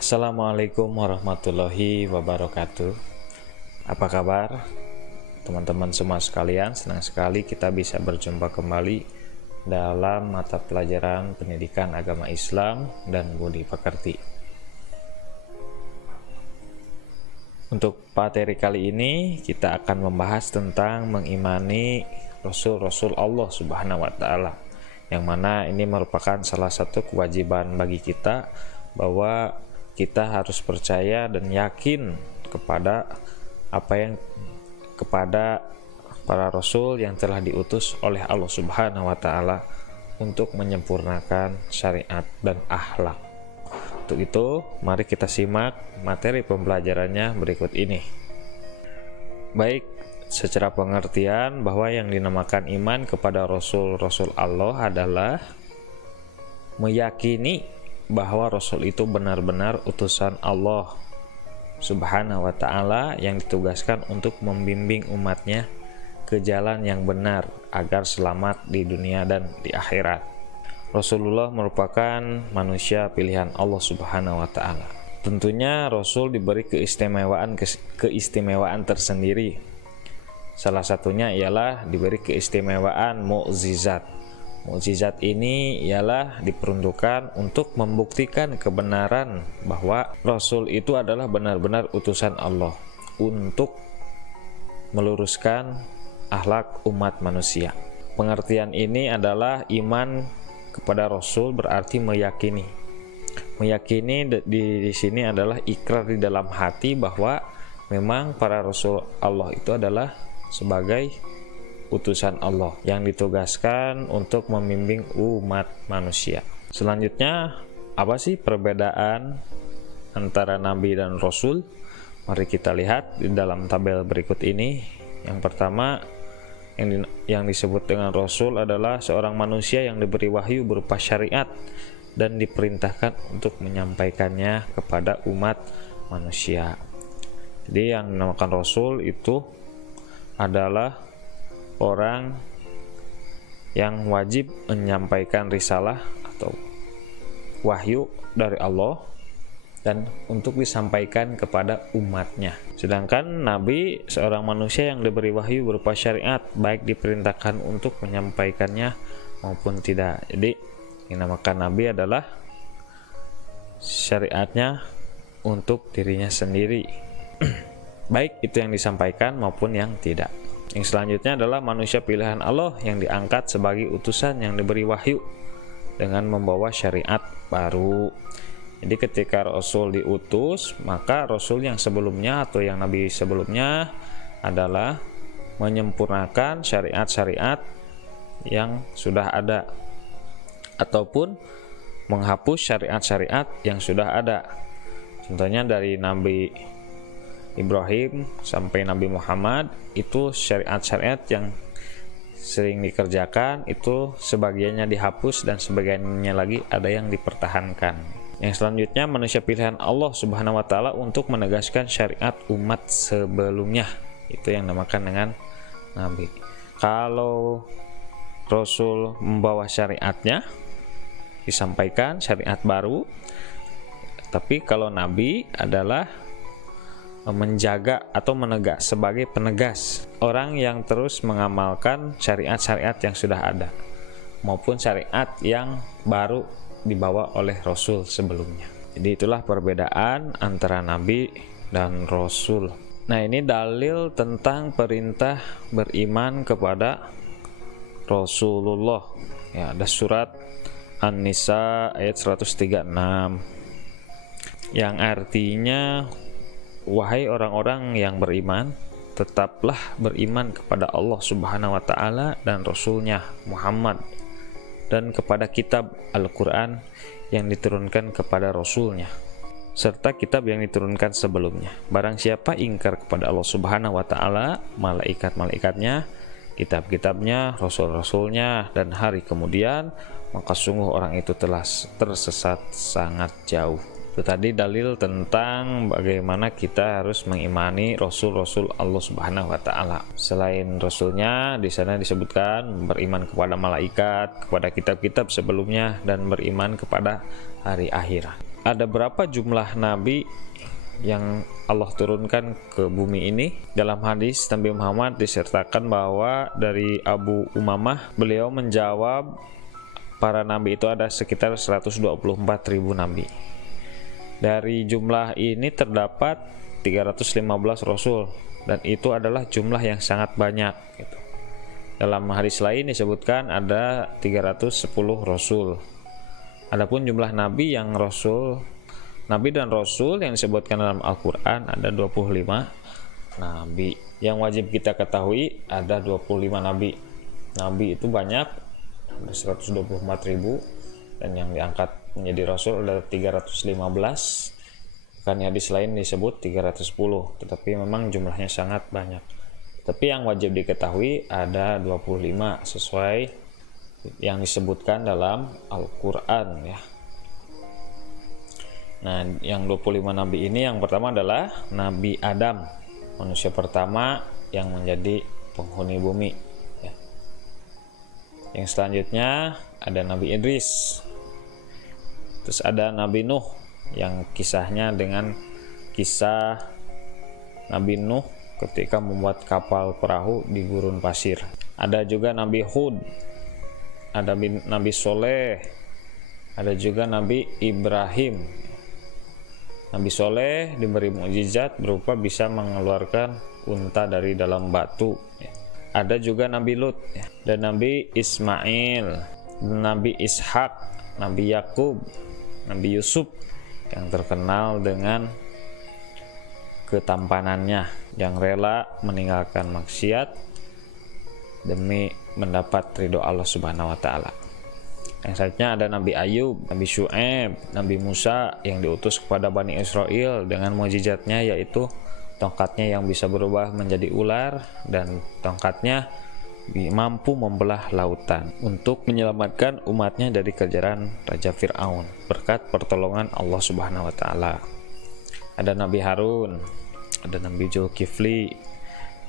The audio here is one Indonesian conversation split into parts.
Assalamualaikum warahmatullahi wabarakatuh. Apa kabar teman-teman semua sekalian? Senang sekali kita bisa berjumpa kembali dalam mata pelajaran pendidikan agama Islam dan budi pekerti. Untuk materi kali ini kita akan membahas tentang mengimani Rasul-Rasul Allah Subhanahu wa Ta'ala, yang mana ini merupakan salah satu kewajiban bagi kita bahwa kita harus percaya dan yakin kepada kepada para rasul yang telah diutus oleh Allah Subhanahu wa Ta'ala untuk menyempurnakan syariat dan akhlak. Untuk itu, mari kita simak materi pembelajarannya berikut ini. Baik, secara pengertian bahwa yang dinamakan iman kepada rasul-rasul Allah adalah meyakini bahwa Rasul itu benar-benar utusan Allah Subhanahu wa Ta'ala yang ditugaskan untuk membimbing umatnya ke jalan yang benar agar selamat di dunia dan di akhirat. Rasulullah merupakan manusia pilihan Allah Subhanahu wa Ta'ala. Tentunya Rasul diberi keistimewaan tersendiri. Salah satunya ialah diberi keistimewaan mukjizat. Mukjizat ini ialah diperuntukkan untuk membuktikan kebenaran bahwa Rasul itu adalah benar-benar utusan Allah untuk meluruskan akhlak umat manusia. Pengertian ini adalah iman kepada Rasul berarti meyakini. Meyakini di sini adalah ikrar di dalam hati bahwa memang para Rasul Allah itu adalah sebagai utusan Allah yang ditugaskan untuk membimbing umat manusia. Selanjutnya, apa sih perbedaan antara Nabi dan Rasul? Mari kita lihat di dalam tabel berikut ini. Yang pertama, yang disebut dengan Rasul adalah seorang manusia yang diberi wahyu berupa syariat dan diperintahkan untuk menyampaikannya kepada umat manusia. Jadi yang dinamakan Rasul itu adalah orang yang wajib menyampaikan risalah atau wahyu dari Allah dan untuk disampaikan kepada umatnya. Sedangkan Nabi seorang manusia yang diberi wahyu berupa syariat, baik diperintahkan untuk menyampaikannya maupun tidak. Jadi yang dinamakan Nabi adalah syariatnya untuk dirinya sendiri baik itu yang disampaikan maupun yang tidak. Yang selanjutnya adalah manusia pilihan Allah yang diangkat sebagai utusan yang diberi wahyu dengan membawa syariat baru. Jadi ketika Rasul diutus, maka Rasul yang sebelumnya atau yang Nabi sebelumnya adalah menyempurnakan syariat-syariat yang sudah ada ataupun menghapus syariat-syariat yang sudah ada. Contohnya dari Nabi Ibrahim sampai Nabi Muhammad, itu syariat-syariat yang sering dikerjakan itu sebagiannya dihapus dan sebagiannya lagi ada yang dipertahankan. Yang selanjutnya manusia pilihan Allah Subhanahu wa Ta'ala untuk menegaskan syariat umat sebelumnya, itu yang dinamakan dengan Nabi. Kalau Rasul membawa syariatnya disampaikan syariat baru, tapi kalau Nabi adalah menjaga atau sebagai penegas, orang yang terus mengamalkan syariat-syariat yang sudah ada maupun syariat yang baru dibawa oleh Rasul sebelumnya. Jadi itulah perbedaan antara Nabi dan Rasul. Nah, ini dalil tentang perintah beriman kepada Rasulullah. Ya, ada surat An-Nisa ayat 136 yang artinya, wahai orang-orang yang beriman, tetaplah beriman kepada Allah Subhanahu wa Ta'ala dan Rasul-Nya Muhammad, dan kepada kitab Al-Quran yang diturunkan kepada Rasul-Nya, serta kitab yang diturunkan sebelumnya. Barang siapa ingkar kepada Allah Subhanahu wa Ta'ala, malaikat-malaikatnya, kitab-kitabnya, Rasul-Rasulnya, dan hari kemudian, maka sungguh orang itu telah tersesat sangat jauh. Itu tadi dalil tentang bagaimana kita harus mengimani Rasul-Rasul Allah Subhanahu wa Ta'ala. Selain Rasulnya, di sana disebutkan beriman kepada malaikat, kepada kitab-kitab sebelumnya, dan beriman kepada hari akhirat. ada berapa jumlah nabi yang Allah turunkan ke bumi ini? Dalam hadis Nabi Muhammad disertakan bahwa dari Abu Umamah, beliau menjawab para nabi itu ada sekitar 124.000 nabi. Dari jumlah ini terdapat 315 rasul, dan itu adalah jumlah yang sangat banyak gitu. Dalam hadis lain disebutkan ada 310 rasul. Adapun jumlah nabi dan rasul yang disebutkan dalam Al-Quran ada 25 nabi. Yang wajib kita ketahui ada 25 nabi. Nabi itu banyak, ada 124.000, dan yang diangkat menjadi rasul ada 315. Kan hadis lain disebut 310, tetapi memang jumlahnya sangat banyak. Tapi yang wajib diketahui ada 25 sesuai yang disebutkan dalam Al-Quran ya. Nah, yang 25 nabi ini yang pertama adalah Nabi Adam, manusia pertama yang menjadi penghuni bumi ya. Yang selanjutnya ada Nabi Idris. Terus ada Nabi Nuh yang kisahnya dengan kisah Nabi Nuh ketika membuat kapal perahu di gurun pasir. Ada juga Nabi Hud, ada Nabi Soleh, ada juga Nabi Ibrahim. Nabi Soleh diberi mukjizat berupa bisa mengeluarkan unta dari dalam batu. Ada juga Nabi Lut, dan Nabi Ismail, Nabi Ishak, Nabi Yakub, Nabi Yusuf yang terkenal dengan ketampanannya, yang rela meninggalkan maksiat demi mendapat ridho Allah Subhanahu wa taala. Yang selanjutnya ada Nabi Ayub, Nabi Syu'aib, Nabi Musa yang diutus kepada Bani Israel dengan mukjizatnya, yaitu tongkatnya yang bisa berubah menjadi ular dan tongkatnya mampu membelah lautan untuk menyelamatkan umatnya dari kejaran Raja Fir'aun berkat pertolongan Allah Subhanahu wa taala. Ada Nabi Harun, ada Nabi Zulkifli,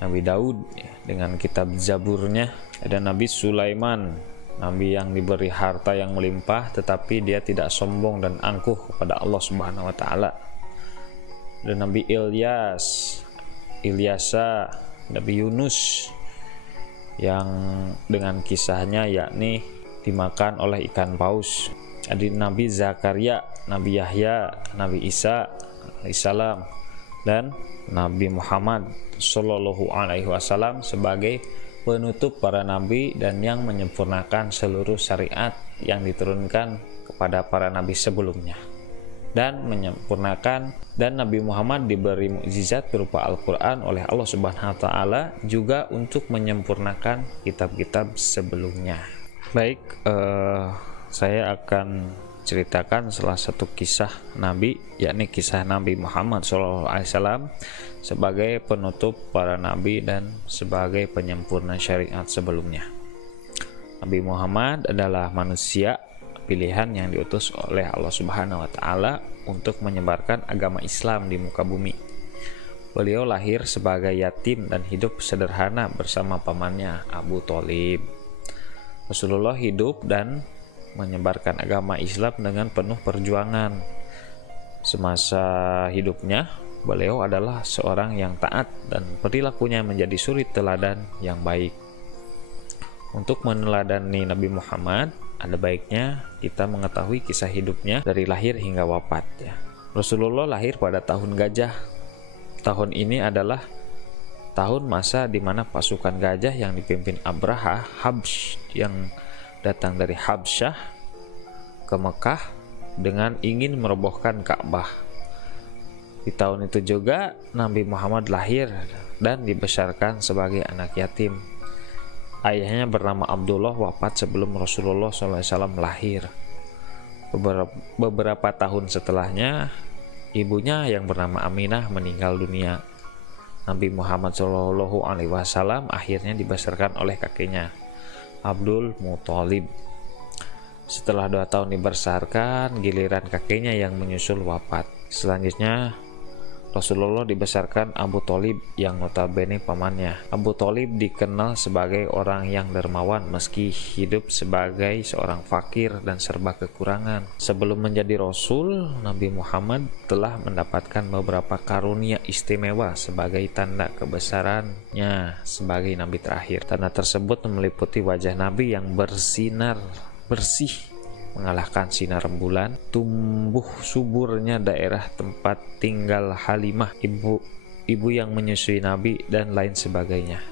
Nabi Daud dengan kitab Zaburnya. Ada Nabi Sulaiman, nabi yang diberi harta yang melimpah tetapi dia tidak sombong dan angkuh kepada Allah Subhanahu wa taala. Ada Nabi Ilyasa, Nabi Yunus yang dengan kisahnya yakni dimakan oleh ikan paus. Ada Nabi Zakaria, Nabi Yahya, Nabi Isa alaihissalam, dan Nabi Muhammad Shallallahu Alaihi Wasallam sebagai penutup para nabi dan yang menyempurnakan seluruh syariat yang diturunkan kepada para nabi sebelumnya, dan Nabi Muhammad diberi mukjizat berupa Al-Quran oleh Allah Subhanahu wa taala juga untuk menyempurnakan kitab-kitab sebelumnya. Baik, saya akan ceritakan salah satu kisah Nabi, yakni kisah Nabi Muhammad SAW sebagai penutup para nabi dan sebagai penyempurna syariat sebelumnya. Nabi Muhammad adalah manusia pilihan yang diutus oleh Allah Subhanahu wa taala untuk menyebarkan agama Islam di muka bumi. Beliau lahir sebagai yatim dan hidup sederhana bersama pamannya Abu Thalib. Rasulullah hidup dan menyebarkan agama Islam dengan penuh perjuangan. Semasa hidupnya, beliau adalah seorang yang taat dan perilakunya menjadi suri teladan yang baik. Untuk meneladani Nabi Muhammad, ada baiknya kita mengetahui kisah hidupnya dari lahir hingga wafat ya. Rasulullah lahir pada tahun gajah. Tahun ini adalah tahun masa di mana pasukan gajah yang dipimpin Abraha Habsy yang datang dari Habsyah ke Mekah dengan ingin merobohkan Ka'bah. Di tahun itu juga Nabi Muhammad lahir dan dibesarkan sebagai anak yatim. Ayahnya bernama Abdullah wafat sebelum Rasulullah SAW lahir. Beberapa tahun setelahnya, ibunya yang bernama Aminah meninggal dunia. Nabi Muhammad SAW akhirnya dibesarkan oleh kakeknya, Abdul Muthalib. Setelah 2 tahun dibesarkan, giliran kakeknya yang menyusul wafat. Selanjutnya, Rasulullah dibesarkan Abu Thalib yang notabene pamannya. Abu Thalib dikenal sebagai orang yang dermawan meski hidup sebagai seorang fakir dan serba kekurangan. Sebelum menjadi Rasul, Nabi Muhammad telah mendapatkan beberapa karunia istimewa sebagai tanda kebesarannya sebagai Nabi terakhir. Tanda tersebut meliputi wajah Nabi yang bersinar bersih mengalahkan sinar rembulan, tumbuh suburnya daerah tempat tinggal Halimah, ibu yang menyusui Nabi, dan lain sebagainya.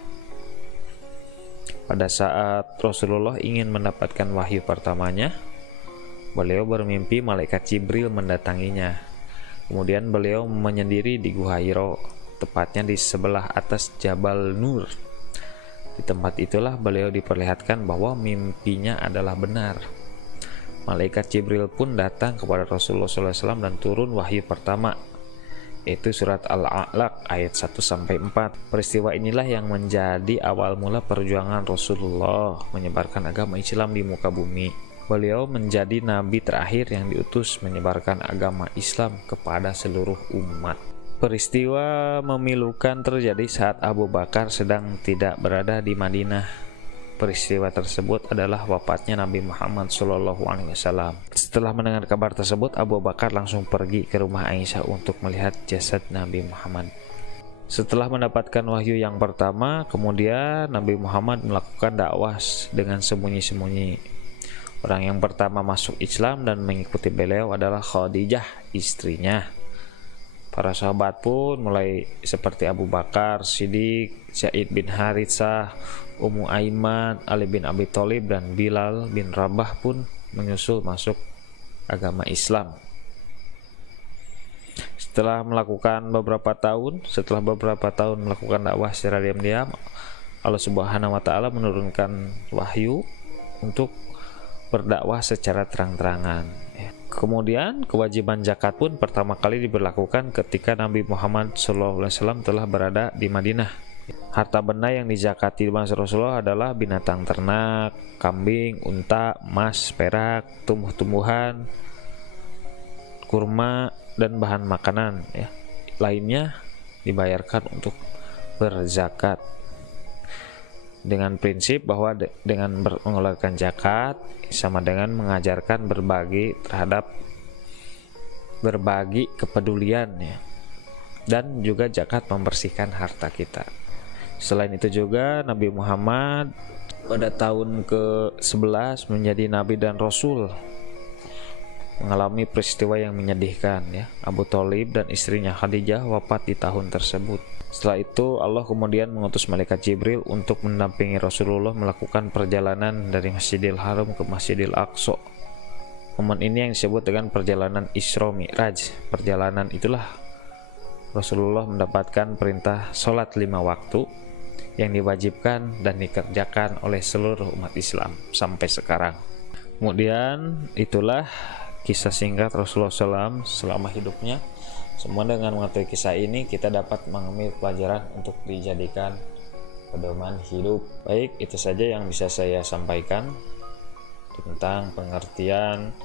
Pada saat Rasulullah ingin mendapatkan wahyu pertamanya, beliau bermimpi malaikat Jibril mendatanginya. Kemudian beliau menyendiri di Gua Hiro, tepatnya di sebelah atas Jabal Nur. Di tempat itulah beliau diperlihatkan bahwa mimpinya adalah benar. Malaikat Jibril pun datang kepada Rasulullah SAW dan turun wahyu pertama, yaitu surat Al-A'laq ayat 1-4. Peristiwa inilah yang menjadi awal mula perjuangan Rasulullah menyebarkan agama Islam di muka bumi. Beliau menjadi nabi terakhir yang diutus menyebarkan agama Islam kepada seluruh umat. Peristiwa memilukan terjadi saat Abu Bakar sedang tidak berada di Madinah. Peristiwa tersebut adalah wafatnya Nabi Muhammad SAW. Setelah mendengar kabar tersebut, Abu Bakar langsung pergi ke rumah Aisyah untuk melihat jasad Nabi Muhammad. Setelah mendapatkan wahyu yang pertama, kemudian Nabi Muhammad melakukan dakwah dengan sembunyi-sembunyi. Orang yang pertama masuk Islam dan mengikuti beliau adalah Khadijah, istrinya. Para sahabat pun mulai seperti Abu Bakar, Siddiq, Zaid bin Haritsah, Ummu Aiman, Ali bin Abi Thalib, dan Bilal bin Rabah pun menyusul masuk agama Islam. Setelah beberapa tahun melakukan dakwah secara diam-diam, Allah Subhanahu wa Ta'ala menurunkan wahyu untuk berdakwah secara terang-terangan. Kemudian kewajiban zakat pun pertama kali diberlakukan ketika Nabi Muhammad SAW telah berada di Madinah. Harta benda yang dizakati di masa Rasulullah adalah binatang ternak, kambing, unta, emas, perak, tumbuh-tumbuhan, kurma, dan bahan makanan lainnya dibayarkan untuk berzakat. Dengan prinsip bahwa dengan mengeluarkan zakat sama dengan mengajarkan berbagi kepedulian dan juga zakat membersihkan harta kita. Selain itu juga Nabi Muhammad pada tahun ke-11 menjadi Nabi dan Rasul mengalami peristiwa yang menyedihkan Abu Thalib dan istrinya Khadijah wafat di tahun tersebut. Setelah itu Allah kemudian mengutus malaikat Jibril untuk mendampingi Rasulullah melakukan perjalanan dari Masjidil Haram ke Masjidil Aqsa. Momen ini yang disebut dengan perjalanan Isra Mi'raj. Perjalanan itulah Rasulullah mendapatkan perintah sholat 5 waktu yang diwajibkan dan dikerjakan oleh seluruh umat Islam sampai sekarang. Kemudian itulah kisah singkat Rasulullah SAW selama hidupnya. Semua dengan mengetahui kisah ini kita dapat mengambil pelajaran untuk dijadikan pedoman hidup. Baik, itu saja yang bisa saya sampaikan tentang pengertian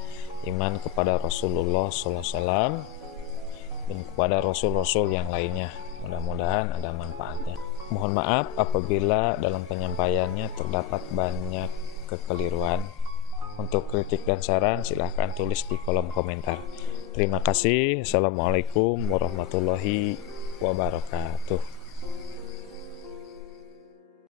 iman kepada Rasulullah SAW dan kepada Rasul-Rasul yang lainnya. Mudah-mudahan ada manfaatnya. Mohon maaf apabila dalam penyampaiannya terdapat banyak kekeliruan. Untuk kritik dan saran silahkan tulis di kolom komentar. Terima kasih. Assalamualaikum warahmatullahi wabarakatuh.